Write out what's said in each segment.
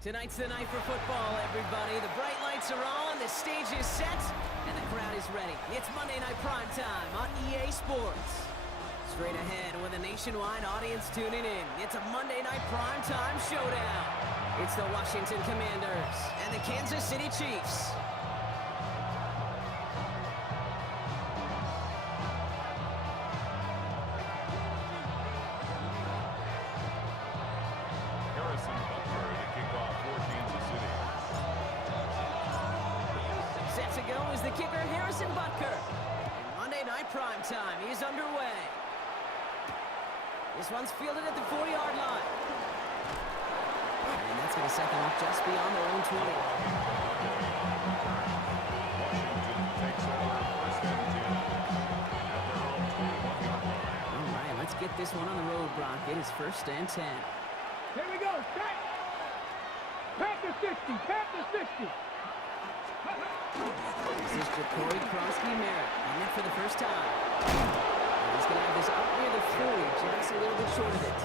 Tonight's the night for football, everybody. The bright lights are on, the stage is set, and the crowd is ready. It's Monday Night Primetime on EA Sports. Straight ahead with a nationwide audience tuning in. It's a Monday Night Primetime showdown. It's the Washington Commanders and the Kansas City Chiefs. Set to go is the kicker, Harrison Butker. And Monday Night Primetime is underway. This one's fielded at the 4-yard line. And that's going to set them up just beyond their own 20. All right, let's get this one on the road, Brock. It is 1st and 10. Here we go, set! Panther 60, Panther 60! This is Jacory Krosky-Merritt, and that for the first time. And he's going to have this up near the 40, just a little bit short of it.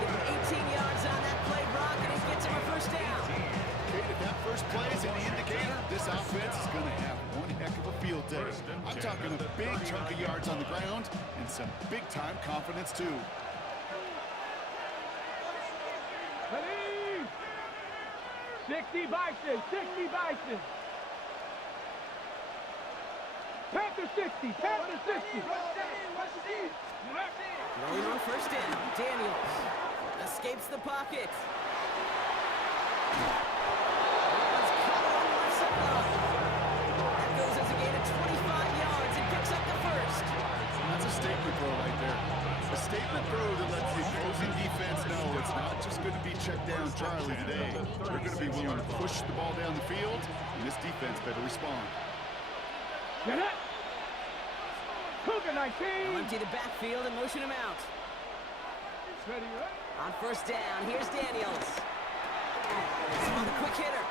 Give him 18 yards on that play, Brock, and it gets him a first down. Okay, if that first play is any indicator, this offense is going to have one heck of a field day. I'm talking a big chunk of yards on the ground and some big-time confidence, too. Ready? 60 Bison, 60 Bison! Panther 60, Panther 60! Rolling on first down, Daniels escapes the pocket. That goes as a gain of 25 yards and picks up the first. That's a statement throw right there. A statement throw that lets the opposing defense know it's not just going to be check down Charlie today. They're going to be willing to push the ball down the field, and this defense better respond. Get it! Cougar 19! Empty the backfield and motion him out. Ready, right? On first down, here's Daniels. This one, the quick hitter.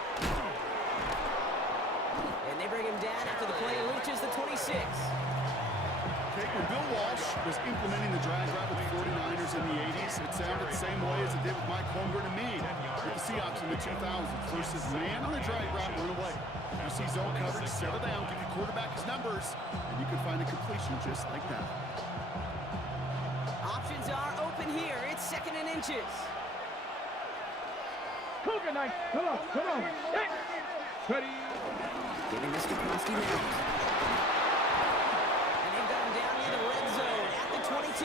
And they bring him down after the play reaches the 26. Okay, when Bill Walsh was implementing the drag route with the 49ers in the 80s, it sounded the same way as it did with Mike Holmgren and me with the Seahawks in the 2000s versus man on the drag route, run away. You see zone coverage, settle down, give your quarterback his numbers, and you can find a completion just like that. Options are open here. It's 2nd and inches. Cougar 9, come on, come on! Hey. Ready? Giving this to Krosky-Merritt. And they've got him down near the red zone at the 22.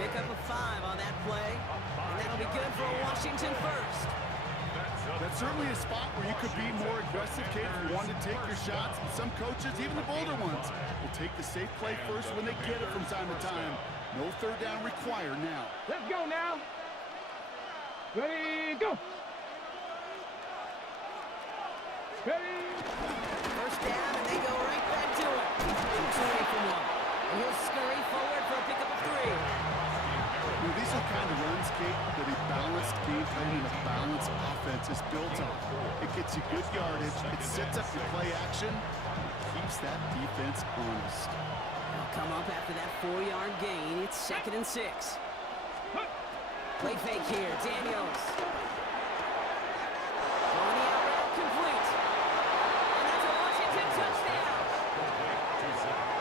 Pick up a 5 on that play, and that'll be good for a Washington first. That's certainly a spot where you could be more aggressive, Kate, if you want to take your shots. And some coaches, even the bolder ones, will take the safe play first when they get it from time to time. No third down required now. Let's go now! Ready, go! Ready? First down, and they go right back to it. 2 away from one. And he'll scurry forward for a pickup of 3. These are kind of runs, Kate, that a balanced game plan and a balanced offense is built on. It gets you good yardage, it sets up your play action, and it keeps that defense honest. They'll come up after that 4-yard gain. It's 2nd and 6. Play fake here, Daniels. Throwing the out route complete. And that's a Washington touchdown.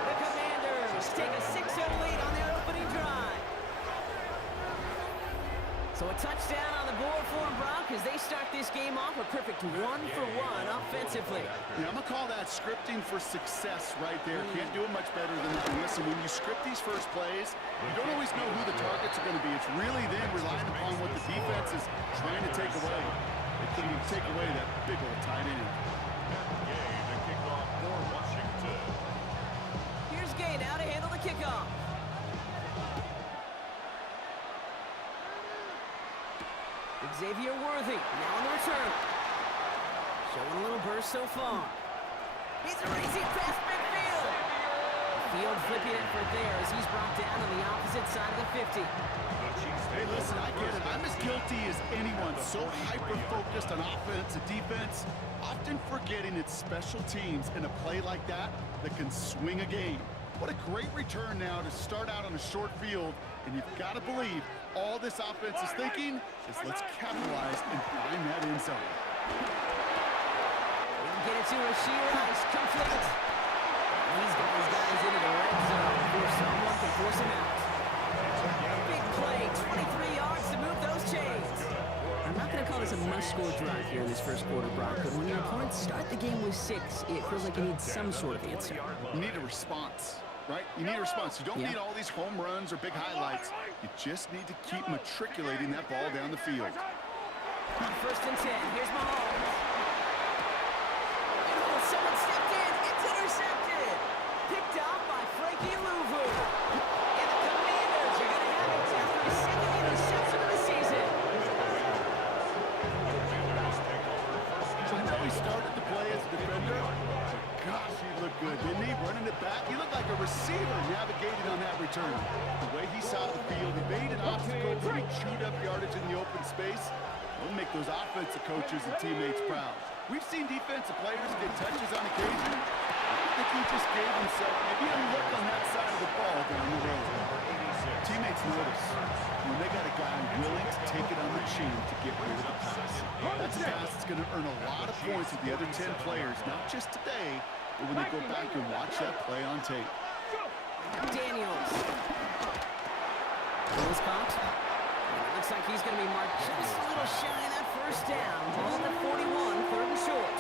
The Commanders take a 6-0 lead on their opening drive. So a touchdown on the board for them, Brock, as they start this game off a perfect 1-for-1 offensively. Yeah, I'm going to call that scripting for success right there. Can't do it much better than that. And listen, when you script these first plays, you don't always know who the targets are going to be. It's really then relying upon what the defense is trying to take away. They couldn't even take away that big old tight end. The kickoff for Washington. Here's Gay now to handle the kickoff. Xavier Worthy now on the return. Showing a little burst so far. He's racing past midfield. Field flipping it for there as he's brought down on the opposite side of the 50. Hey, listen, I get it. I'm as guilty as anyone. So hyper-focused on offense and defense, often forgetting it's special teams in a play like that that can swing a game. What a great return now to start out on a short field. And you've got to believe all this offense is thinking is let's capitalize and find that end zone. Get it to Rashee Rice, complete. He's got his guys into the red zone before someone can force him out. Big play, 23 yards to move those chains. I'm not going to call this a must-score drive here in this first quarter, Brock, but when your opponents start the game with 6, it feels like you need some sort of answer. You need a response, right? You need a response. You don't need all these home runs or big highlights. You just need to keep matriculating that ball down the field. On 1st and 10, here's Mahomes. Oh, someone stepped in. It's intercepted. Picked off by Frankie Louvu. And the Commanders are going to have it after his 2nd interception of the season. So I know he started to play as a defender. But gosh, he looked good, didn't he? Running it back. He looked like a receiver navigating on that return. The way he saw the field, he made an obstacle, he chewed up yardage in the open space. We'll make those offensive coaches and teammates proud. We've seen defensive players get touches on occasion. I think he just gave himself maybe a look on that side of the ball down the road. Teammates notice when they got a guy willing to take it on the chin to get rid of the pass. That's a pass that's going to earn a lot of points with the other 10 players, not just today, but when they go back and watch that play on tape. Daniels. Willis Cox. Looks like he's going to be marked just a little shy of that first down. Ball at 41, 3rd and short.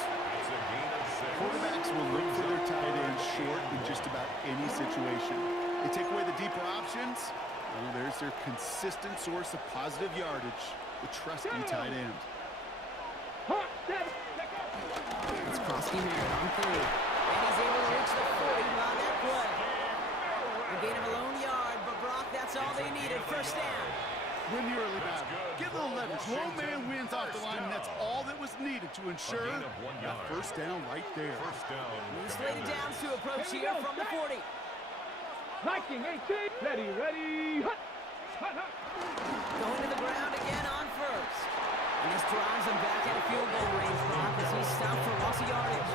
Quarterbacks will look for their tight end short in just about any situation. They take away the deeper options. Well, there's their consistent source of positive yardage, the trusty tight end. It's Krosky Merritt on 3rd. And he's able to reach the 40 on that play. A gain of a lone yard, but Brock, that's all they needed. First down. Win the early battle. Get a little leverage. Lone man wins off the line, and that's all that was needed to ensure that first down right there. He's slated downs to approach here from the 40. Viking 18. Ready. Hut. Going to the ground again on 1st. And this drives him back at a field goal range, Brock, as he's stopped for loss of yardage.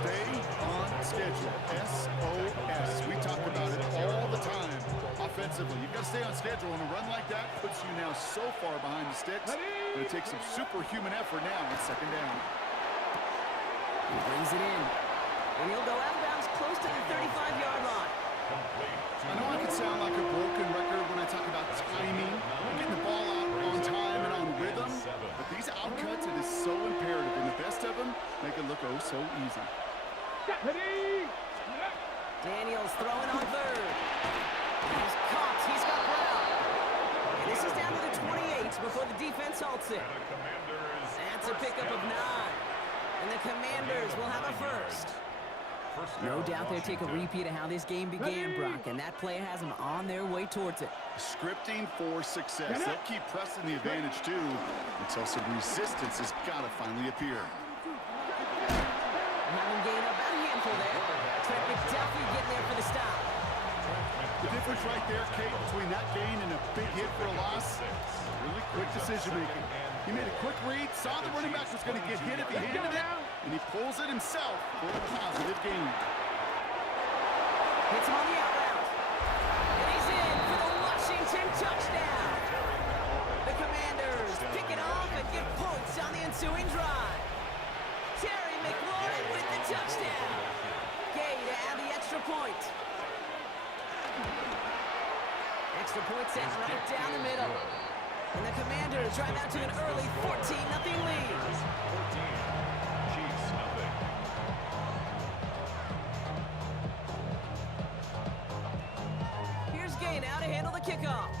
Stay on schedule. SOS. We talk about it all the time. Offensively, you've got to stay on schedule, and a run like that puts you now so far behind the sticks. Going to take some superhuman effort now on 2nd down. He brings it in. And he'll go out of bounds close to the 35-yard line. I know I can sound like a broken record when I talk about timing, getting the ball out on time and on rhythm, but these outcuts, it is so imperative, and the best of them make it look oh so easy. Daniels throwing on 3rd. He's caught. He's got Brown. And this is down to the 28 before the defense halts it. That's a pickup of 9. And the Commanders will have a first. No doubt they'll take a repeat of how this game began, Brock, and that play has them on their way towards it. Scripting for success. They'll keep pressing the advantage, too, until some resistance has got to finally appear. Having gained about a handful there. Trent McDuffie getting there for the stop. The difference right there, Kate, between that gain and a big hit for a loss, really quick decision-making. He made a quick read, saw the running back was going to get hit if he handed it, and he pulls it himself for a positive gain. Hits him on the out route. And he's in for the Washington touchdown. The Commanders pick it off and get points on the ensuing drive. Terry McLaurin with the touchdown. Gay to add the extra point. Extra point sent right down the middle. And the Commanders drive out to an early 14-0 lead. Here's Gay now to handle the kickoff.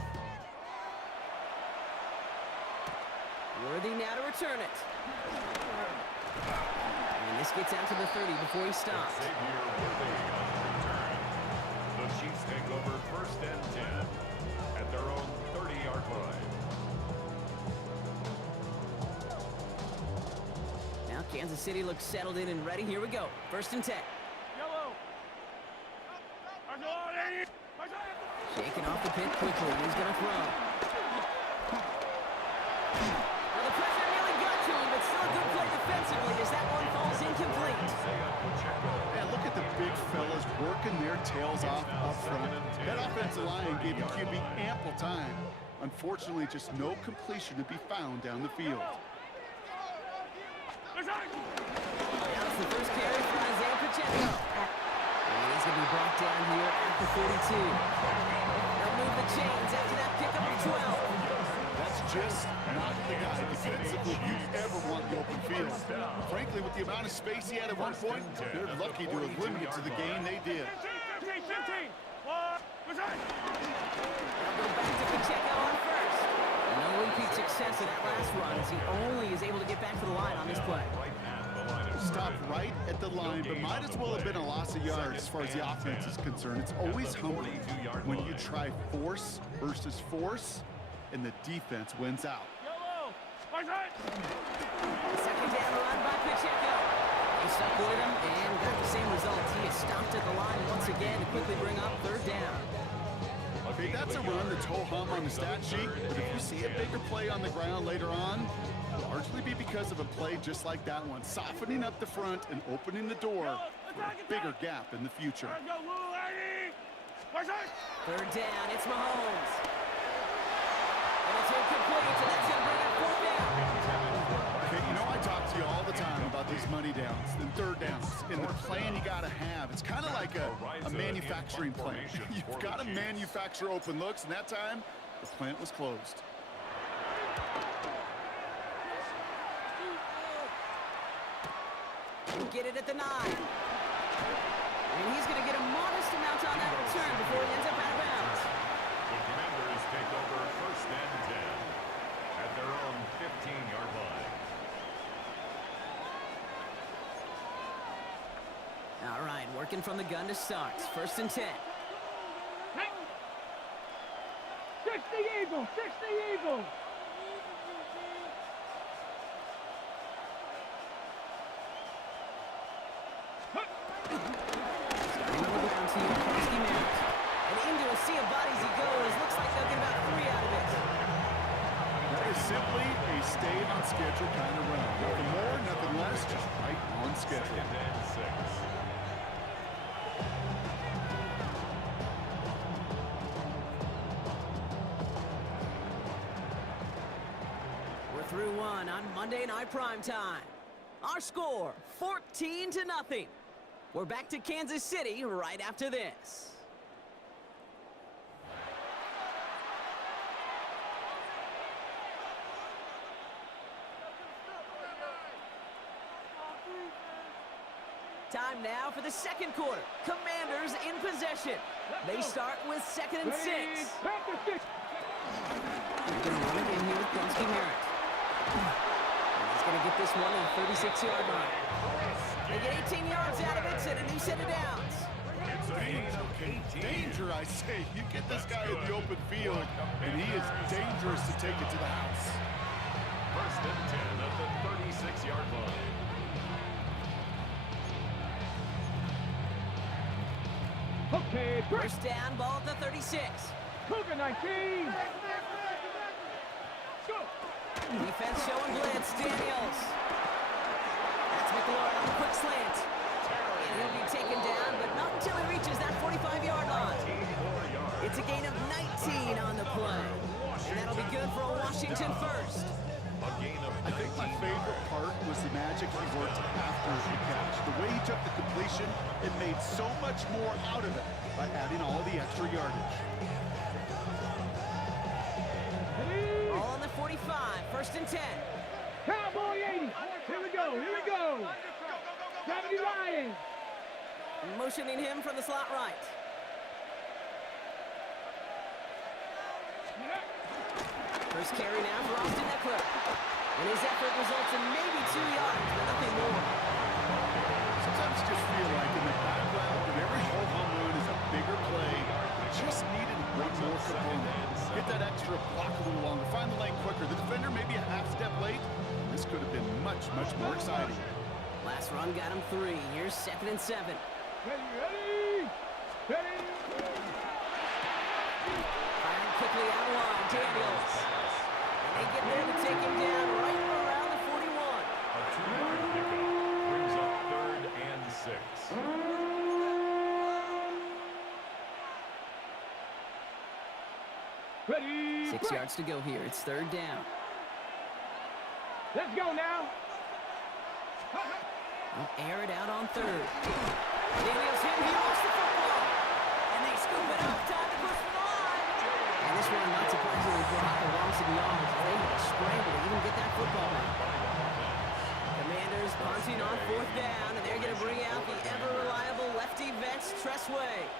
Worthy now to return it. And this gets out to the 30 before he stops. The Chiefs take over 1st and 10 at their own 30-yard line. Now Kansas City looks settled in and ready. Here we go. 1st and 10. Shaking off the pit quickly. He's going to throw. Well, the pressure nearly got to him, but still a good play defensively as that one falls incomplete. Man, look at the big fellas working their gave the QB ample time. Unfortunately, just no completion to be found down the field. That was the first carry for Isaiah Pacheco. And he's going to be brought down here at the 42. They'll move the chains after that pickup of 12. That's just not the guy defensively you ever want in the open field. Frankly, with the amount of space he had at one point, they're lucky to have limited to the game they did. 15, 15. They'll go back to Pacheco on first. No repeat success of that last run as he only is able to get back to the line on this play. Stopped right at the line, but might as well have been a loss of yards as far as the offense is concerned. It's always humbling when you try force versus force, and the defense wins out. Second down run by Pacheco. He stuck with him and got the same result. He is stopped at the line once again to quickly bring up third down. Okay, that's a run that's ho-hum on the stat sheet, but if you see a bigger play on the ground later on, it'll largely be because of a play just like that one, softening up the front and opening the door for a bigger gap in the future. Third down, it's Mahomes. And it's incomplete, so that's going to bring up fourth down. Okay, you know I talk to you all the time about these money downs and third downs and the plan you got to have. It's kind of like a manufacturing plant. You've got to manufacture open looks, and that time, the plant was closed. Get it at the 9. And he's going to get a modest amount on that return before he ends up out of bounds. The Commanders take over first and 10 at their own 15-yard line. All right, working from the gun to start. First and 10. 60 Eagles, 60 Eagles. And into a sea of bodies he goes. Looks like they'll get about 3 out of it. That is simply a stayed on schedule kind of run. Nothing more, nothing less, just right on schedule. Second and 6. We're through one on Monday Night Primetime. Our score, 14-0. We're back to Kansas City right after this. Time now for the second quarter. Commanders in possession. They start with 2nd and 6. Packers 6. They're going to run it in here with Dunsky Merritt. And he's going to get this one on the 36-yard line. They get 18 yards out of it and a new set of downs. Danger, I say. You get this guy in the open field, and he is dangerous to take it to the house. First and 10 at the 36-yard line. Okay, First down, ball at the 36. Cougar 19. Go. Defense showing blitz. Daniels. That's McLaurin on the quick slant. And he'll be taken down, but not until he reaches that 45-yard line. It's a gain of 19 on the play. And that'll be good for a Washington first. I think my favorite part was the magic he worked after the catch. The way he took the completion, it made so much more out of it by adding all the extra yardage. Ball on the 45, 1st and 10. Cowboy 80. Here we go. Here we go. 70 Lions. Motioning him from the slot right. First carry now for Austin Eckler. And his effort results in maybe 2 yards, but nothing more. Sometimes you just feel like in the background of every home run is a bigger play. Just needed one more component. Get that extra block a little longer. Find the lane quicker. The defender maybe a half step late. This could have been much, much more exciting. Last run got him 3. Here's 2nd and 7. Ready. Ready. Firing quickly out wide, Daniels. And they get there to take him down right around the 41. A 2-yard pickup brings up 3rd and 6. 6 yards to go here. It's third down. Let's go now. They'll air it out on third. Daniels hit. He lost the football. And they scoop it up. Time to push for the line. And this one, not surprisingly, Brock along to the yards. They had to scramble to even get that football back. Commanders punting on fourth down, and they're going to bring out the ever-reliable lefty Vets Tressway.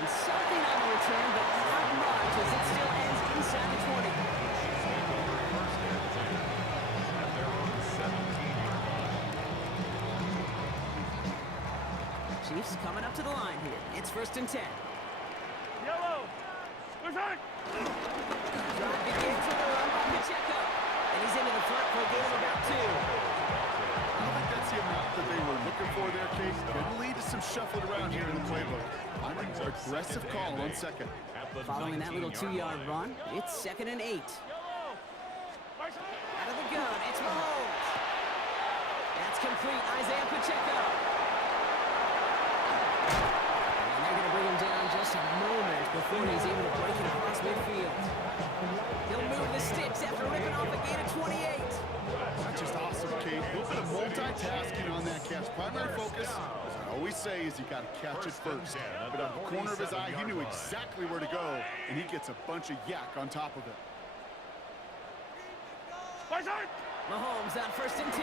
And something on the return, but not much, as it still ends inside the 20. Chiefs coming up to the line here. It's 1st and 10. Yellow. Where's that? Drive begins with a run by Pacheco. And he's into the front for a gain of about 2. I don't think that's the amount that they were looking for there, Kate. Could lead to some shuffling around here in the playbook. I'm an aggressive call on second. Following that little 2-yard run, it's 2nd and 8. Out of the gun, it's Mahomes. That's complete. Isaiah Pacheco. And they're going to bring him down just a moment before he's able to break it across midfield. He'll move the sticks after ripping off a gain of 28. That's just awesome, Kate. A little bit of multitasking on that catch. Primary focus, as I always say, is you got to catch it first. But out of the corner of his eye, he knew exactly where to go, and he gets a bunch of yak on top of it. Mahomes on 1st and 10.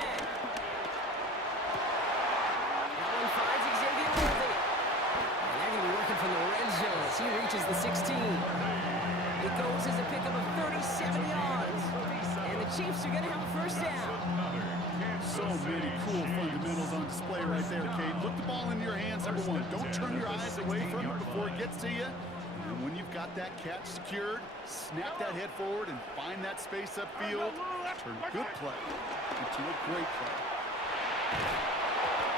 That one finds Xavier Worthy. And they're going to be working from the red zone as he reaches the 16. It goes as a pickup of 37 yards. And the Chiefs are going to have a first down. So many cool fundamentals on display right there, Kate. Look the ball in your hands, number one. Don't turn your eyes away from it before it gets to you. And when you've got that catch secured, snap that head forward and find that space upfield. Turn good play into a great play.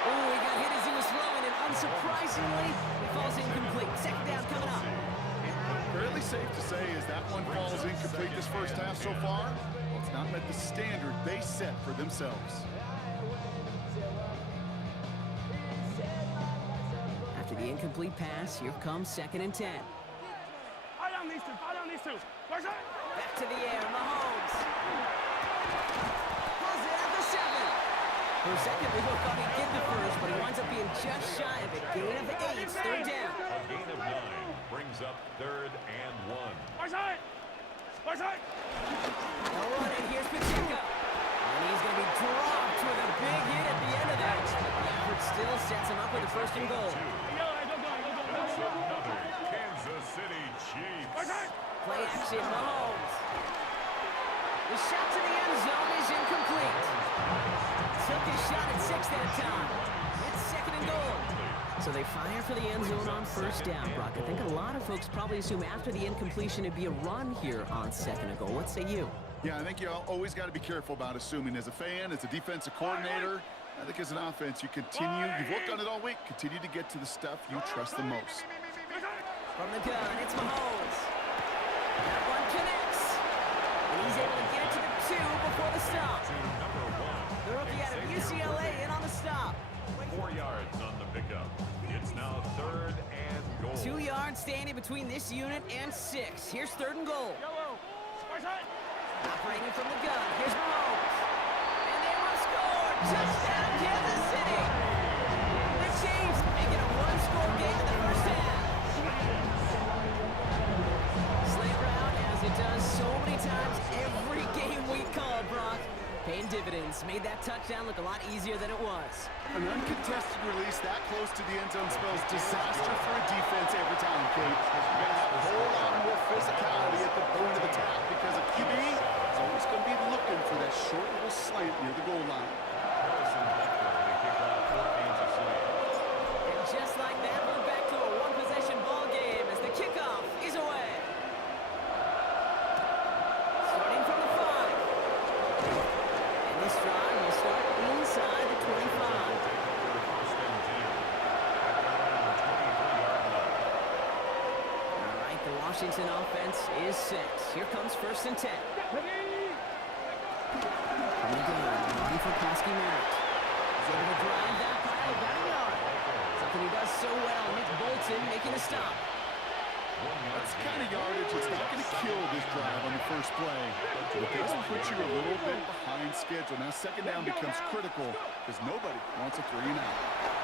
Oh, he got hit as he was throwing, and unsurprisingly, it falls incomplete. Second down coming up. Fairly safe to say as that one falls incomplete this first half so far, well, it's not met the standard they set for themselves. After the incomplete pass, here comes 2nd and 10. I don't need to. Where's that? Back to the air, Mahomes. Pulls it at the 7. For a second, we both thought he'd get the first, but he winds up being just shy of it. Gain of 8, third down. A gain of 9 brings up 3rd and 1. Where's that? They'll run it. Here's Pacheco. And he's going to be dropped with a big hit at the end of that. The effort still sets him up with a 1st and goal. That's another Kansas City Chiefs. Play action, Mahomes. The shot to the end zone is incomplete. Took his shot at 6th at a time. It's 2nd and goal. So they fire for the end zone on first down, Brock. I think a lot of folks probably assume after the incompletion it'd be a run here on 2nd and goal. What say you? Yeah, I think you always got to be careful about assuming. As a fan, as a defensive coordinator, I think as an offense, you've worked on it all week, continue to get to the stuff you trust the most. From the gun, it's Mahomes. That one connects. And he's able to get it to the 2 before the stop. The rookie out of UCLA in on the stop. 4 yards on the pickup. It's now 3rd and goal. 2 yards standing between this unit and 6. Here's 3rd and goal. Operating from the gun. Here's Mahomes. And they will score. Touchdown, Kansas City. The Chiefs making a one-score game in the first half. Slant route, as it does so many times every game we call, Brock. Paying dividends. Made that touchdown look a lot easier than it was. An uncontested release that close to the end zone spells disaster for a defense every time, Kate. You're going to have a whole lot more physicality at the point of attack because a QB is always going to be looking for that short little slant near the goal line. And just like that, we're back to a one-possession ball game as the kickoff is away. Starting from the 5. And this drive will start inside the 25. All right, the Washington offense is set. Here comes 1st and 10. From the gun, run for Koski Merritt. able to drive that pile about a yard. Something he does so well. Nick Bolton making a stop. That's the kind of yardage that's not going to kill this drive on the first play. But it does put you a little bit behind schedule. Now second down becomes critical because nobody wants a 3-and-out.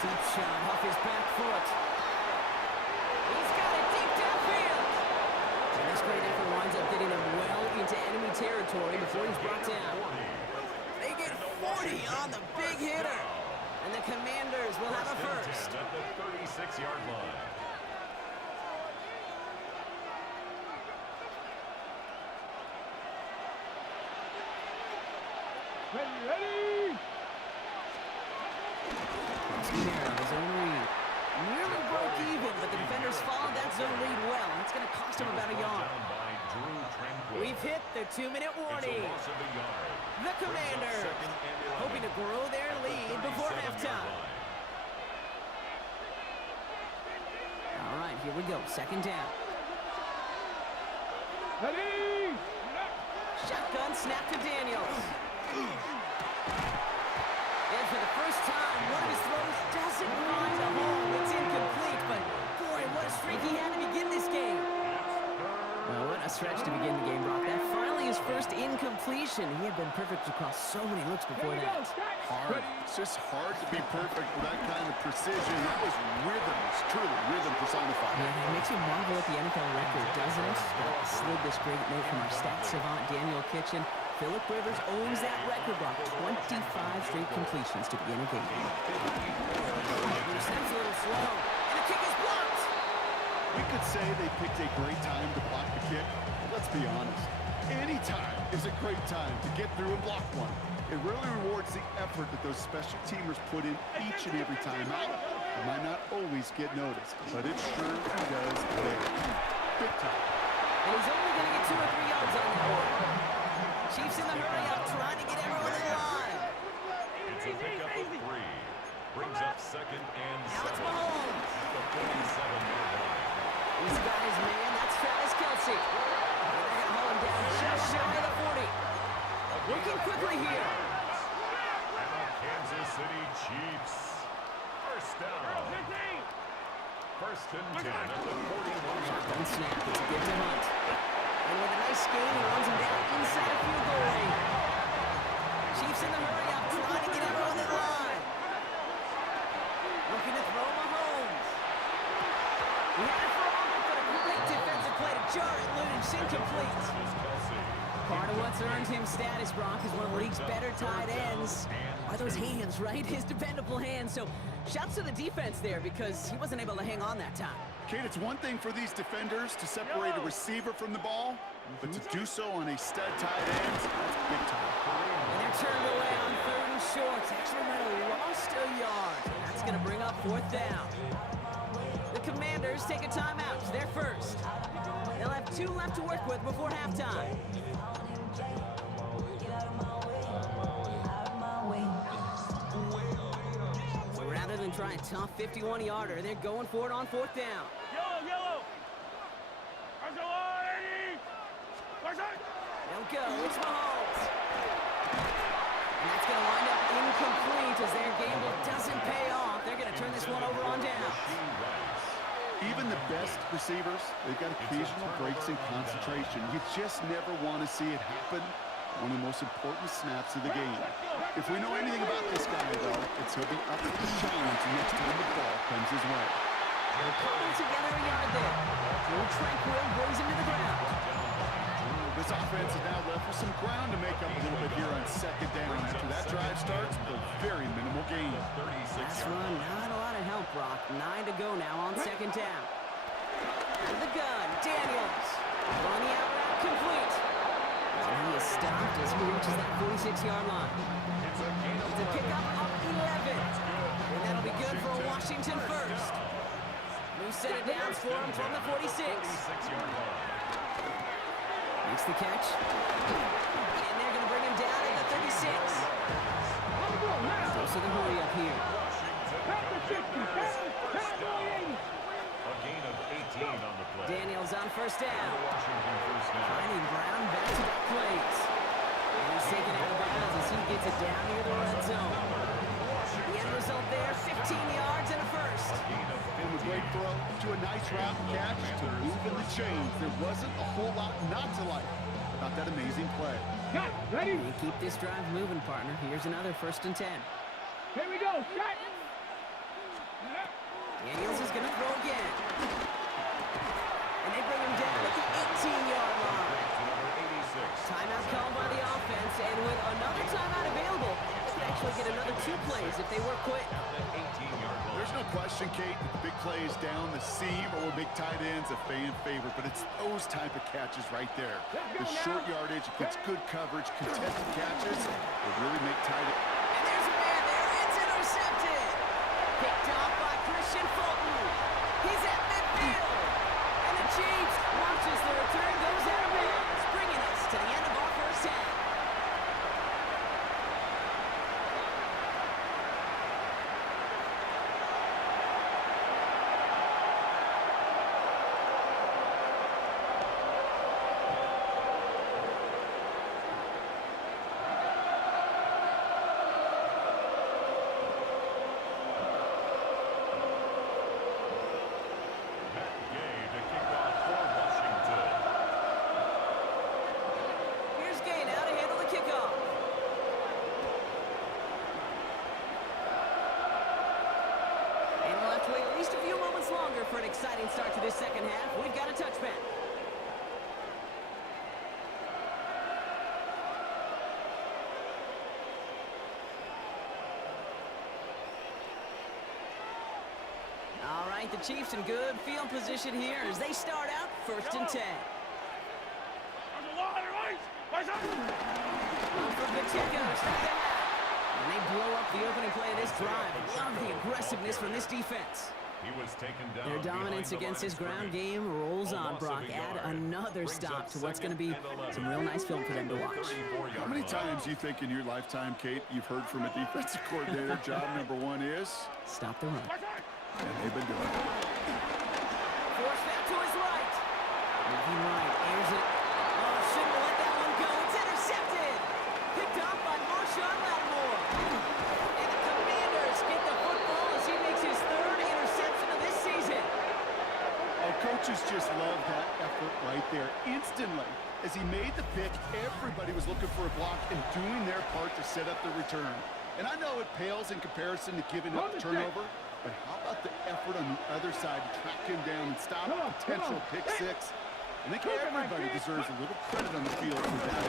Deep shot off his back foot. He's got it deep downfield. And this great effort winds up getting him well into enemy territory before he's brought down. They get 40 on the big hitter. And the Commanders will have a first. At the 36-yard line. Ready! Mascara on his own read. Nearly broke even, but the defenders followed that zone lead well. That's going to cost him about a yard. Down by Drew Tranquill. We've hit the 2-minute It's a warning. loss of a yard. The Commanders Second and 11 hoping to grow their at the lead before 37-yard halftime. line. All right, here we go. Second down. Ready! Shotgun snap to Daniels. And for the first time, one of his throws doesn't find a hole. It's incomplete, but boy, what a streak he had to begin this game. Well, what a stretch to begin the game, Brock. That finally his first incompletion. He had been perfect across so many looks before that. Hard. It's just hard to be perfect with that kind of precision. That was rhythm. It's truly rhythm personified. Yeah, it makes you marvel at the NFL record, doesn't it? Slid this great note from our stats savant, Daniel Kitchen. Phillip Rivers owns that record, Brock. 25 straight completions to begin a game. That's a little slow, and the kick is blocked. We could say they picked a great time to block the kick. But let's be honest. Any time is a great time to get through and block one. It really rewards the effort that those special teamers put in each and every time out. It might not always get noticed, but it sure does there. Big time. And he's only going to get 2 or 3 yards on that one. Chiefs in the hurry up, trying to get everyone in line. It's a pickup of 3. Brings up second and Now it's 7. Mahomes. At the 47-yard line. He's got his man, that's Travis Kelce. And they're going to haul him down just shy of the 40. Working quickly here. And the Kansas City Chiefs. First down. First and 10 at the 41-yard Shotgun line. snap, it's a gift to Hunt. And with a nice gain, he runs him down inside a field goal range. Chiefs in the hurry up, trying to get everyone in line. Looking to throw Mahomes. He had it for Auburn, but a great defensive play to jar it loose, incomplete. Is Kelce. Part of what's earned him status, Brock, is one of the league's better tight ends. Are those hands, right? His dependable hands. So, shouts to the defense there because he wasn't able to hang on that time. Kate, it's one thing for these defenders to separate a receiver from the ball, but to do so on a stud tight end, that's big time. And they're turned away on 3rd and short. Actually might have lost a yard. That's going to bring up 4th down. The Commanders take a timeout. It's their first. They'll have 2 left to work with before halftime. So rather than try a tough 51-yarder, they're going for it on 4th down. Yellow! They'll go. It's Mahomes. And that's going to wind up incomplete as their gamble doesn't pay off. They're going to turn this one over on down. Even the best receivers, they've got occasional breaks in concentration. You just never want to see it happen on the most important snaps of the game. If we know anything about this guy, though, it's he'll be up to the challenge next time the ball comes his way. They're coming together a yard there. Drew Tranquill brings him to the ground. This offense is now left with some ground to make up a little bit here on second down. After that drive starts, a very minimal gain. Last run, not a lot of help, Brock. 9 to go now on second down. And the gun, Daniels. On the out route, complete. And he is stopped as he reaches that 46-yard line. It's a pickup of 11. And that'll be good for a Washington first. New set of downs for him from the 46. Makes the catch. And they're going to bring him down at the 36. Goes to the hurry up here. A gain of 18 on the play. Daniels on first down. Washington first down. Finding Brown back-to-back plays. And he's taken out of bounds as he gets it down near the red zone. He yards and a first. From a great throw to a nice route catch to moving the chains. There wasn't a whole lot not to like about that amazing play. Got it. Ready? You keep this drive moving, partner. Here's another 1st and 10. Here we go. Shot. Daniels is going to throw again. And they bring him down at the 18-yard line. Timeout called by the offense, and with another timeout available, they could actually get another 2 plays if they work quick. There's no question, Kate, that the big plays down the seam or big tight ends a fan favorite, but it's those type of catches right there. The short yardage against good coverage, contested catches will really make tight ends. And there's a man there. It's intercepted. Picked off by Christian Fulton. He's at midfield. And the Chiefs watch as the return goes out of bounds, bringing us to the end of our first half. Here's Gay now to handle the kickoff. And we'll have to wait at least a few moments longer for an exciting start to this second half. We've got a touchback. All right, the Chiefs in good field position here as they start out 1st and 10. For Pacheco, start the half. And they blow up the opening play of this drive. Love the aggressiveness from this defense. He was taken down. Their dominance against his ground game rolls on, Brock. Add another stop to what's going to be some real nice film for them to watch. How many times do you think in your lifetime, Kate, you've heard from a defensive coordinator, job number 1 is? Stop the run. And they've been doing it. Force that to his right. Moving right, airs it. Oh, shouldn't let that one go. It's intercepted. Picked off by Marshawn Lattimore. And the Commanders get the football as he makes his 3rd interception of this season. Our coaches just love that effort right there. Instantly, as he made the pick, everybody was looking for a block and doing their part to set up the return. And I know it pales in comparison to giving up the turnover, but how about the effort on the other side to track him down and stop a potential pick 6? I think everybody deserves a little credit on the field for that.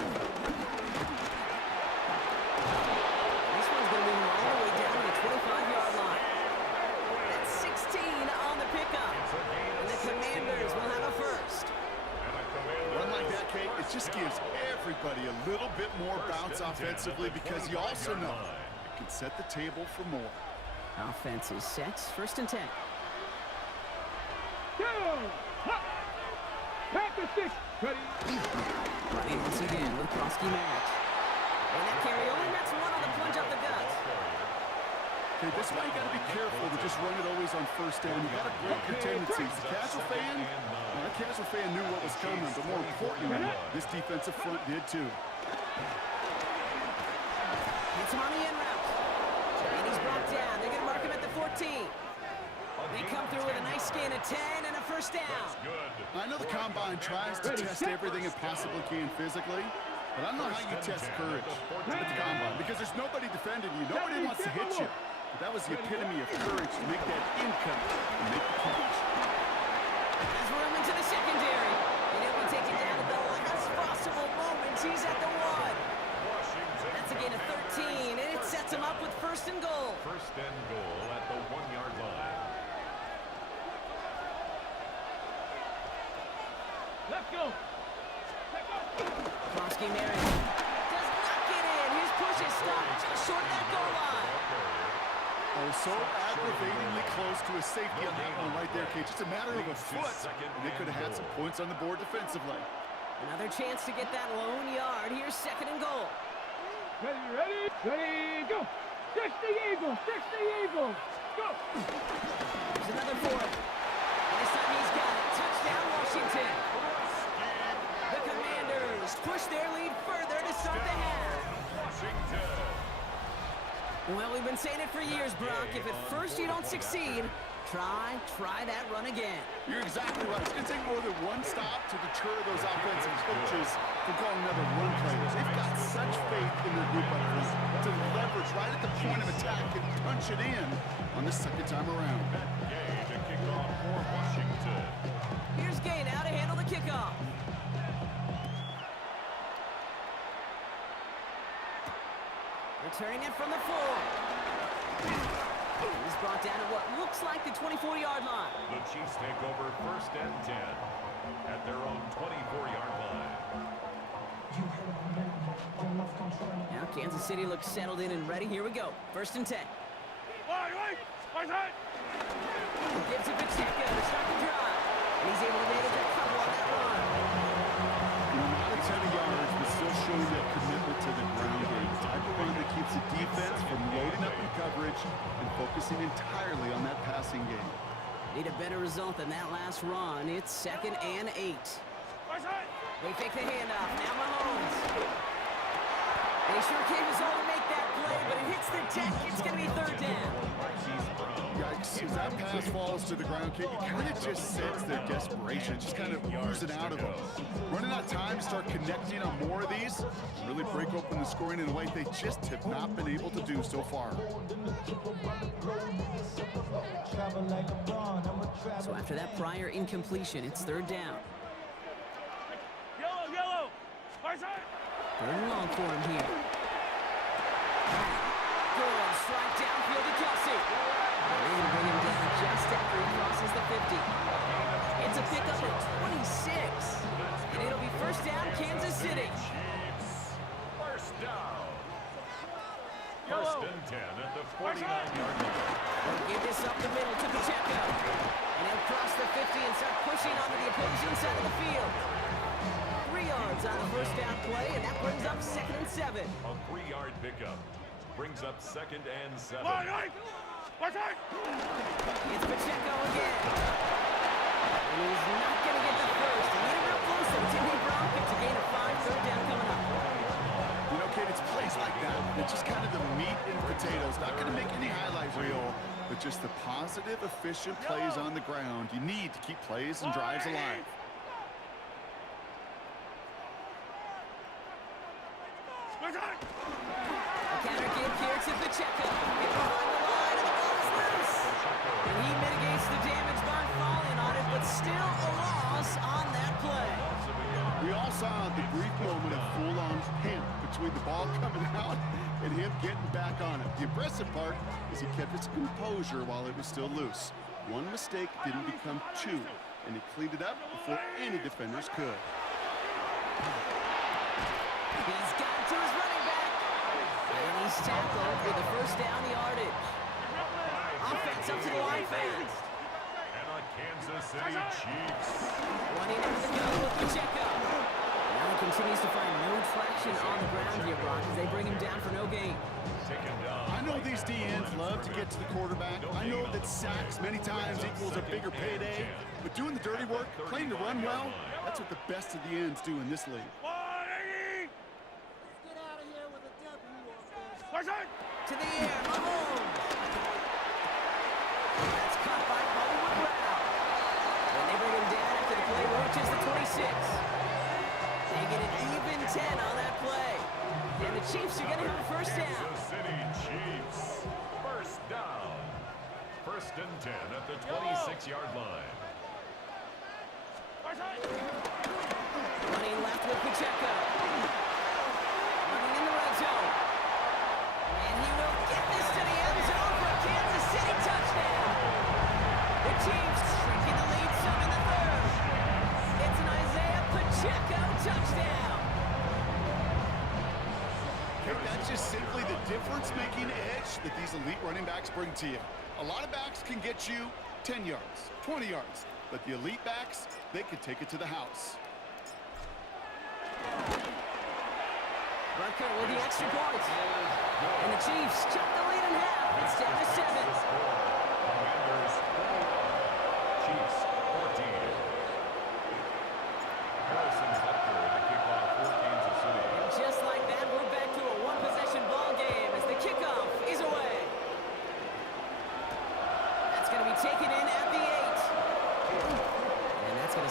This one's going to move all the way down to the 25-yard line. That's 16 on the pickup. And the Commanders will have a first. Run like that, Kate, it just gives everybody a little bit more bounce offensively because you also know it can set the table for more. Offense is set. 1st and 10. Go. Pack the stick. Ready? Running once again with Krosky Merritt. And that carry only nets 1 on the plunge up the gut. Okay, this is why you got to be careful to just run it always on 1st down. You got to break your tendencies. The casual fan, well, that casual fan knew what was coming, but more importantly, this defensive front did too. Hits him on the in route. And he's brought down. They're going to mark him at the 14. They come through with a nice gain of 10 and a 1st down. I know the Combine tries to test everything it possibly can physically, but I don't know how you test courage at the Combine because there's nobody defending you. Nobody wants to hit you. But that was the epitome of courage to make that income and make the catch. There's room into the secondary. And it will take it down at the last possible moment. He's at the 1. That's a gain of 13, and it sets him up with 1st and goal. 1st and goal at the 1-yard line. Let's go. Krosky Merritt does not get in. His push is stopped just short of that goal line. Oh, so aggravatingly close to a safety on that one right there, Kate. Just a matter of a foot, and they could have had some points on the board defensively. Another chance to get that lone yard. Here's 2nd and goal. Ready, go. 60 Eagles, 60 Eagles. Go. There's another 4. And this time he's got it. Touchdown, Washington. The Commanders push their lead further to start the half. Washington. Well, we We've been saying it for years, Brock. If at first you don't succeed, try that run again. You're exactly right. It's going to take more than one stop to deter those offensive coaches from calling another run play. They've got such faith in their group up front to leverage right at the point of attack and punch it in on the second time around. Gay to kick off for Washington. Here's Gay now to handle the kickoff. Returning it from the floor. He's brought down at what looks like the 24-yard line. The Chiefs take over 1st and 10 at their own 24-yard line. Now Kansas City looks settled in and ready. Here we go. 1st and 10. Gives it Pacheco to start the drive. And he's able to manage a couple on that run. Not a ton of yards, but still showing that commitment to the ground game. The type of run that keeps the defense from loading up in coverage and focusing entirely on that passing game. Need a better result than that last run. It's 2nd and 8. They take the handoff. Now Mahomes. They sure gave us all to make that play, but it hits the deck. It's going to be 3rd down. Yikes, as that pass falls to the ground, Kate, you kind of just sense their desperation, just kind of oozing out of them. Running out of time to start connecting on more of these, really break open the scoring in a way they just have not been able to do so far. So after that prior incompletion, it's 3rd down. 3rd and long for him here. Good strike downfield to Kelsey. They're going to bring him down just after he crosses the 50. It's a pickup at 26. And it'll be 1st down, Kansas City. Chiefs. 1st down. 1st and 10 at the 49-yard line. They'll give this up the middle to Pacheco. And he'll cross the 50 and start pushing onto the opposing side of the field. 3 yards on the 1st down play, and that brings up 2nd and 7. A 3-yard pickup brings up 2nd and 7. It's Pacheco again. And he's not going to get the first. And getting real close to Timmy Brockett to gain a 5, 3rd down coming up. You know, Kate, it's plays like that. It's just kind of the meat and potatoes. Not going to make any highlight reel, but just the positive, efficient plays on the ground. You need to keep plays and drives alive. A counter give here to Pacheco. Get behind the line, and the ball is loose. And he mitigates the damage by falling on it, but still a loss on that play. We all saw the brief moment of full-on panic between the ball coming out and him getting back on it. The impressive part is he kept his composure while it was still loose. One mistake didn't become 2, and he cleaned it up before any defenders could. He's got to his running back. And he's tackled with the 1st down yardage. Offense up to the line fast. And a Kansas City Chiefs. Running out the go with Pacheco. Now he continues to find no traction on the ground here, Brock, as they bring him down for no gain. Taken down. I know these DNs love to get to the quarterback. I know that sacks many times equals a bigger payday. But doing the dirty work, playing to run well, that's what the best of the ends do in this league. To the air, Mahomes. That's caught by Hollywood Brown. And they bring him down after the play reaches the 26. They get an even 10 on that play. And the Chiefs are going to have a 1st down. Kansas City Chiefs. 1st down. 1st and 10 at the 26-yard line. Running left with Pacheco. Running in the red zone. And he will get this to the end zone for a Kansas City touchdown. The Chiefs shrinking the lead some in the 3rd. It's an Isaiah Pacheco touchdown. That's just simply the difference-making edge that these elite running backs bring to you. A lot of backs can get you 10 yards, 20 yards, but the elite backs, they can take it to the house. Rutger with the extra point. And the Chiefs chop the lead in half. It's down to 7. Commanders 4. Chiefs 14. Harrison Butker to kick off for Kansas City. And just like that, we're back to a one-possession ball game as the kickoff is away.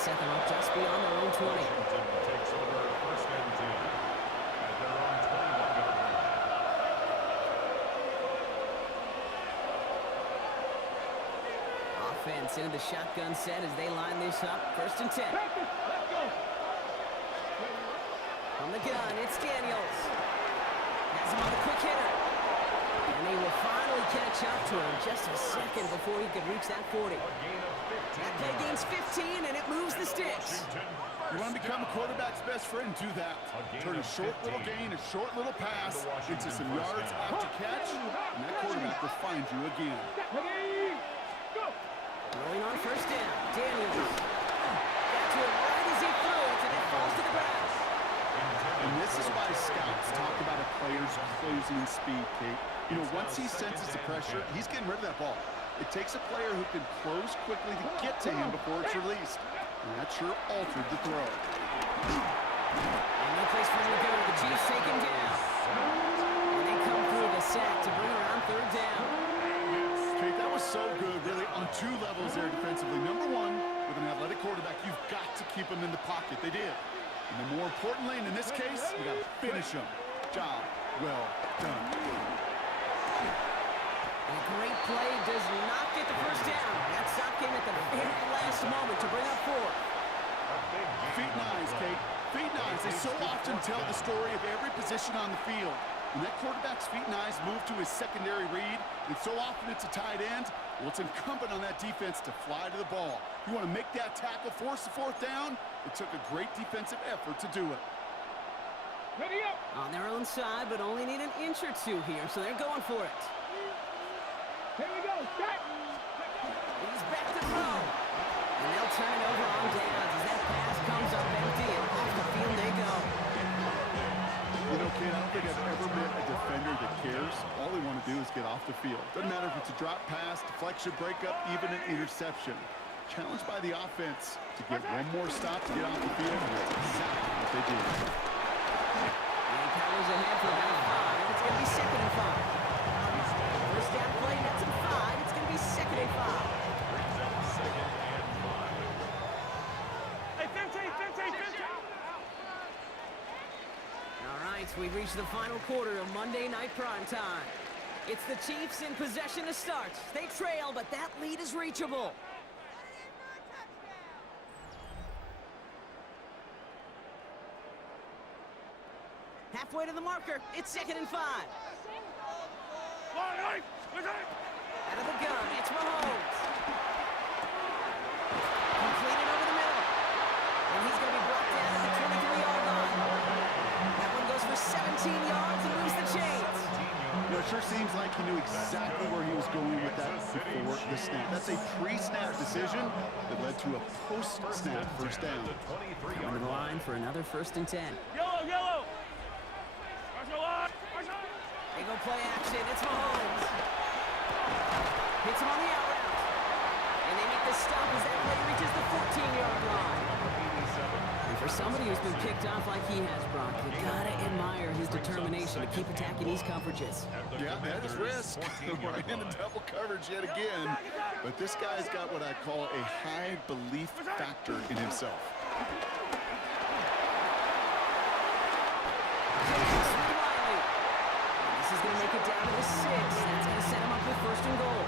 set them up just beyond their own 20. Washington takes over first and 10 at their own 21-yard line. Offense into the shotgun set as they line this up. First and 10. Let's go. From the gun, it's Daniels. Has him on a quick hitter. And he will finally catch up to him just a second before he could reach that 40. A gain of 15 That play gains 15, and it moves the sticks. You want to become a quarterback's best friend, do that. Turn a short little gain, a short little pass into some yards after catch, and that quarterback will find you again. Ready? Go. Rolling on first down, Daniels. Got to it right as he threw it, and it falls to the ground. And this is why scouts talk about a player's closing speed, Kate. You know, once he senses the pressure, he's getting rid of that ball. It takes a player who can close quickly to get to him before it's released. And that sure altered the throw. And no place for him to go. The Chiefs take him down. And they come through the sack to bring around third down. Kate, that was so good, really, on two levels there defensively. Number one, with an athletic quarterback, you've got to keep him in the pocket. They did. And then more importantly, and in this case, you got to finish him. Job well done. A great play does not get the first down. That stop came at the very last moment to bring up four. Feet nines, Kate. Feet nines. They so often tell the story of every position on the field. When that quarterback's feet nines move to his secondary read, and so often it's a tight end, well, it's incumbent on that defense to fly to the ball. You want to make that tackle, force the fourth down? It took a great defensive effort to do it. Ready up. On their own side, but only need an inch or two here, so they're going for it. Here we go. Start. He's back to throw. And they'll turn it over on downs as that pass comes up empty, and off the field they go. You know, Kate, I don't think I've ever met a defender that cares. All they want to do is get off the field. Doesn't matter if it's a drop pass, deflection, breakup, even an interception. Challenged by the offense to get one more stop to get off the field, and that's exactly what they do. And he powers ahead for about 5, and it's going to be second and 5. First down play, that's a 5. It's going to be second and 5. Brings up second and 5. Hey, 15. All right, we've reached the final quarter of Monday Night Primetime. It's the Chiefs in possession to start. They trail, but that lead is reachable. Halfway to the marker, it's second and 5. Out of the gun, it's Mahomes. Completed over the middle. And he's going to be brought down at the 23-yard line. That one goes for 17 yards and moves the chains. You know, it sure seems like he knew exactly where he was going with that before the snap. That's a pre-snap decision that led to a post-snap first down. Coming to the line for another first and 10. Yellow. They go play action. It's Mahomes. Hits him on the out route. And they make the stop as that play reaches the 14-yard line. And for somebody who's been picked off like he has, Brock, you gotta admire his determination to keep attacking these coverages. Yeah, that is risk. We're in the double coverage yet again. But this guy's got what I call a high belief factor in himself. This is going to make it down to the 6. That's going to set him up with first and goal.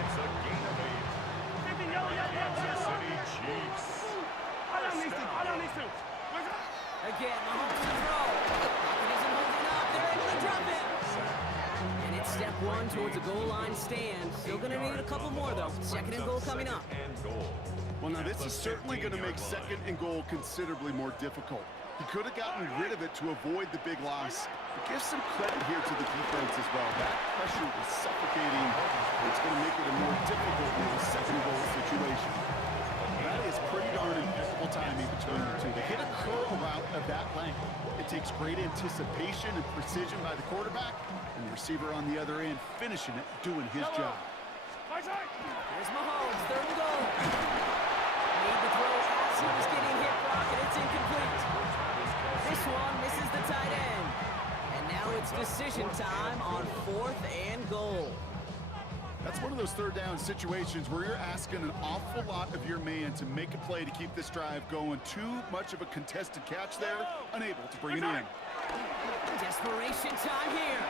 It's a gain of 8. Kansas City Chiefs. Again, Mahomes to throw. Pocket isn't holding up. They're able to drop it. And it's step 1 towards a goal line stand. Still going to need a couple more, though. Second and goal coming up. And goal. Well, now this is certainly going to make second and goal considerably more difficult. He could have gotten rid of it to avoid the big loss. But give some credit here to the defense as well. That pressure was suffocating. It's going to make it a more difficult second and goal situation. That is pretty darn impeccable timing between the two. To hit a curl route of that length, it takes great anticipation and precision by the quarterback, and the receiver on the other end finishing it, doing his job. There's Mahomes, third and goal. Made the throw as he was getting hit, Brock, and it's incomplete. This one misses the tight end. And now it's decision time on fourth and goal. That's one of those third down situations where you're asking an awful lot of your man to make a play to keep this drive going. Too much of a contested catch there, unable to bring it in. Desperation time here.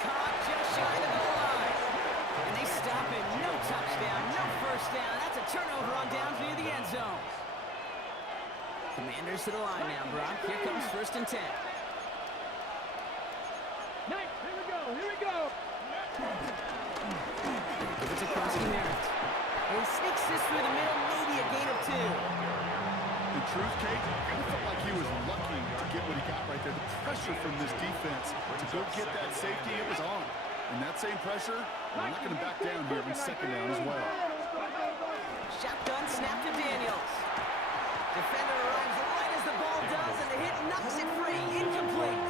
Caught just shy of the goal line. And they stop it. No touchdown, no first down. That's a turnover on downs near the end zone. Commanders to the line now, Brock. Here comes 1st and 10. Nice. Here we go. Here we go. It's across the Merritt. And he sneaks this through the middle, maybe a gain of 2. In truth, Kate, I felt like he was lucky to get what he got right there. The pressure from this defense to go get that safety, it was on. And that same pressure, we're not going to back down here in 2nd down as well. Shotgun snap to Daniels. Defender arrives right as the ball does, and the hit knocks it free. Incomplete.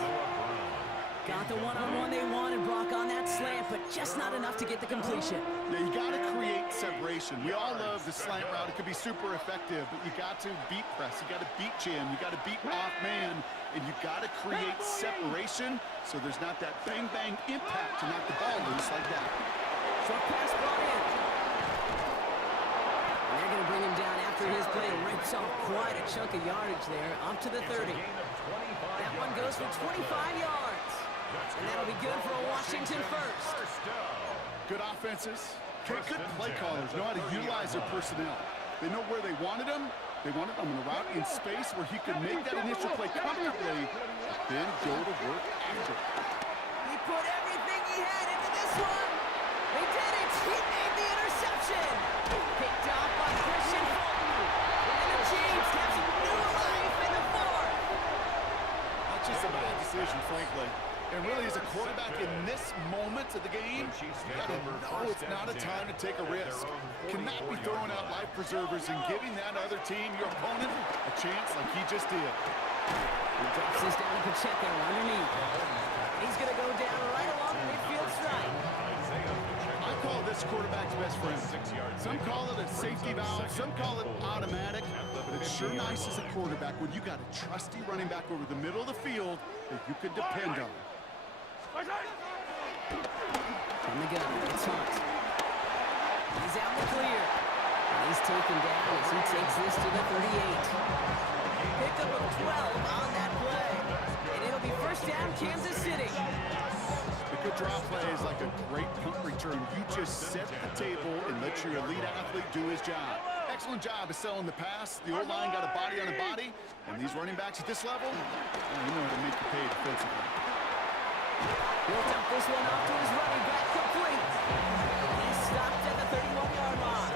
Got the one-on-one they wanted, Brock, on that slant, but just not enough to get the completion. Yeah, you got to create separation. We all love the slant route. It could be super effective, but you got to beat press. You got to beat jam. You got to beat off man, and you got to create separation so there's not that bang-bang impact to knock the ball loose like that. Short pass brought in. And they're going to bring him down after his play. Rips off quite a chunk of yardage there, up to the 30. That one goes for 25 yards. And that'll be good for a Washington first. Good offenses. Good play callers know how to utilize their personnel. They know where they wanted them. They wanted them in a route in space where he could make that initial play comfortably, but then go to work after. He put everything he had into this one. They did it. He made the interception. Picked off by Christian Fulton. And the Chiefs have some new life in the 4th. That's just a bad decision, frankly. And really, as a quarterback in this moment of the game, you gotta know it's not a time to take a risk. Cannot be throwing out life preservers and giving that other team, your opponent, a chance like he just did. He drops this down to Pacheco underneath. He's going to go down right along the midfield stripe. I call this quarterback's best friend. Some call it a safety valve, some call it automatic, but it's sure nice as a quarterback when you got a trusty running back over the middle of the field that you can depend on. From the gun, it's Hunt. He's out in the clear. And he's taken down as he takes this to the 38. Picked up a 12 on that play. And it'll be 1st down, Kansas City. A good draw play is like a great punt return. You just set the table and let your elite athlete do his job. Excellent job of selling the pass. The O-line got a body on a body. And these running backs at this level, you know how to make you pay defensively. He'll dump this one off to his running back, complete. He's stopped at the 31-yard line.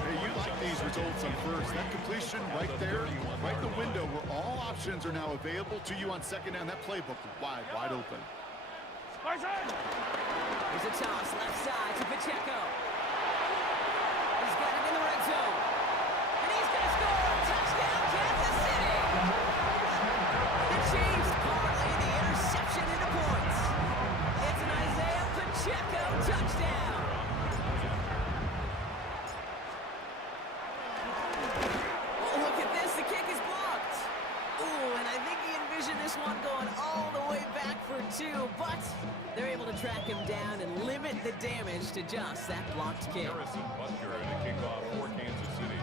Hey, you like these results on first. That completion right there, right in the window where all options are now available to you on 2nd down. That playbook wide open. Here's a toss, left side to Pacheco. He's got it in the red zone. And he's going to score. Touchdown, Kansas City. The Chiefs parlay the interception into points. It's an Isaiah Pacheco touchdown. Oh, look at this. The kick is blocked. Ooh, and I think he envisioned this one going all the way back for 2, but they're able to track him down and limit the damage to just that blocked kick. Harrison Butker in a kickoff for Kansas City.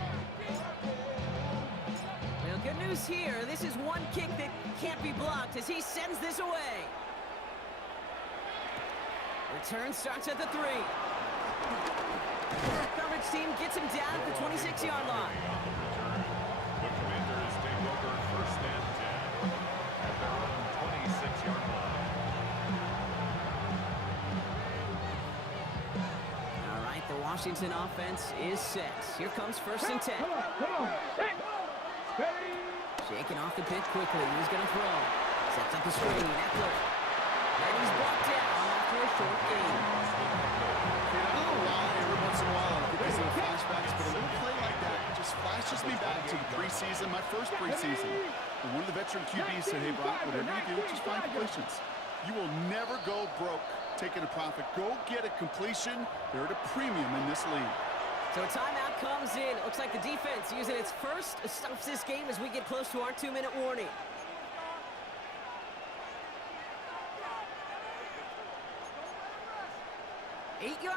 Well, good news here. This is one kick that can't be blocked as he sends this away. Return starts at the 3. Coverage team gets him down at the 26-yard line. The Commanders take over 1st and 10 at their own 26-yard line. All right, the Washington offense is set. Here comes 1st and 10. Come on. Ready. Shaking off the pick quickly. He's going to throw. Sets up the screen. Eckler. And he's brought down after a short gain. I don't know why every once in a while I get these little flashbacks, but a little play like that just flashes me back to the preseason, my first preseason. And one of the veteran QBs said, hey, Brock, whatever you do, just find completions. You will never go broke taking a profit. Go get a completion. They're at a premium in this league. So a timeout comes in. Looks like the defense using its first stops this game as we get close to our 2-minute warning.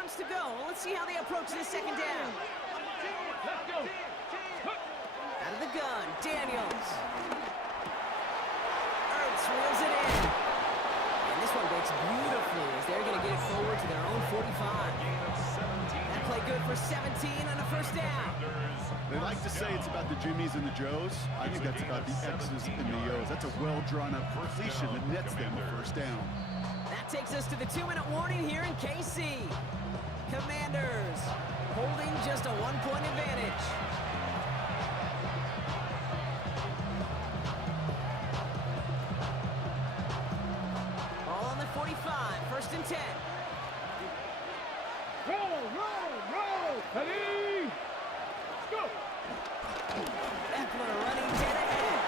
downs to go. Let's see how they approach this second down. Let's go. Out of the gun, Daniels. Ertz reels it in. And this one breaks beautifully as they're going to get it forward to their own 45. That play good for 17 and a first down. They like to say it's about the Jimmies and the Joes. I think that's about the X's and the O's. That's a well-drawn-up completion that nets them a first down. That takes us to the 2-minute warning here in KC. Commanders holding just a 1-point advantage. Ball on the 45, first and 10. Roll. Ready? Go. Eckler running dead ahead.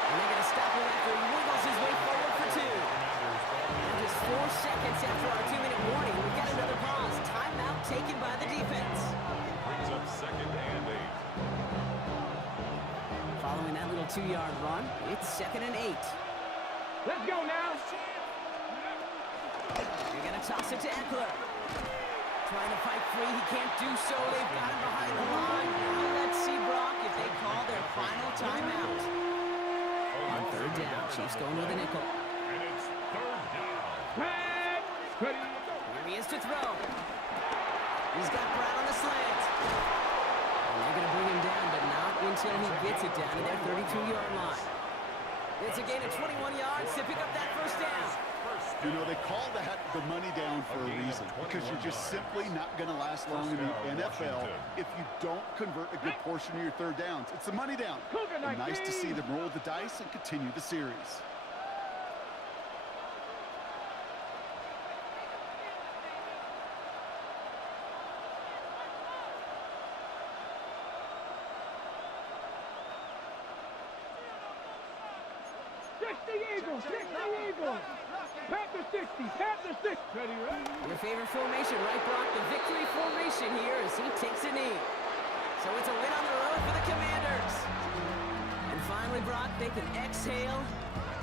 And they're going to stop him after he wiggles his way forward for 2. Now just 4 seconds after our 2-minute warning, we've got another pause. Timeout taken by the defense. Brings up second and 8. Following that little 2-yard run, it's second and 8. Let's go now. They're going to toss it to Eckler. Trying to fight free, he can't do so. They've got him behind the line. Now let's see, Brock, if they call their final timeout. On third down, Chiefs going with a nickel. And it's third down. Pat. Ready? Here he is to throw. He's got Brown on the slant. And they're going to bring him down, but not until he gets it down to their 32-yard line. It's a gain of 21 yards to pick up that first down. You know, they call that the money down for a reason, because you're just simply not going to last long in the NFL if you don't convert a good portion of your third downs. It's the money down. And nice to see them roll the dice and continue the series. Eagles. Panther 60. Ready? Your favorite formation, right, Brock? The victory formation here as he takes a knee. So it's a win on the road for the Commanders. And finally, Brock, they can exhale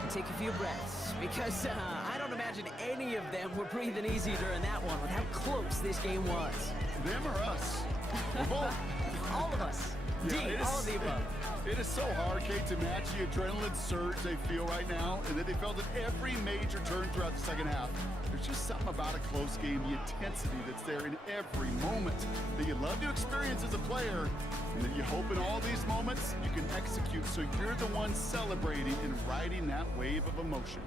and take a few breaths. Because I don't imagine any of them were breathing easy during that one with how close this game was. Them or us? We're both. All of us. Yeah, all of the above. It is so hard, Kate, to match the adrenaline surge they feel right now, and that they felt at every major turn throughout the second half. There's just something about a close game, the intensity that's there in every moment that you love to experience as a player, and that you hope in all these moments you can execute so you're the one celebrating and riding that wave of emotion.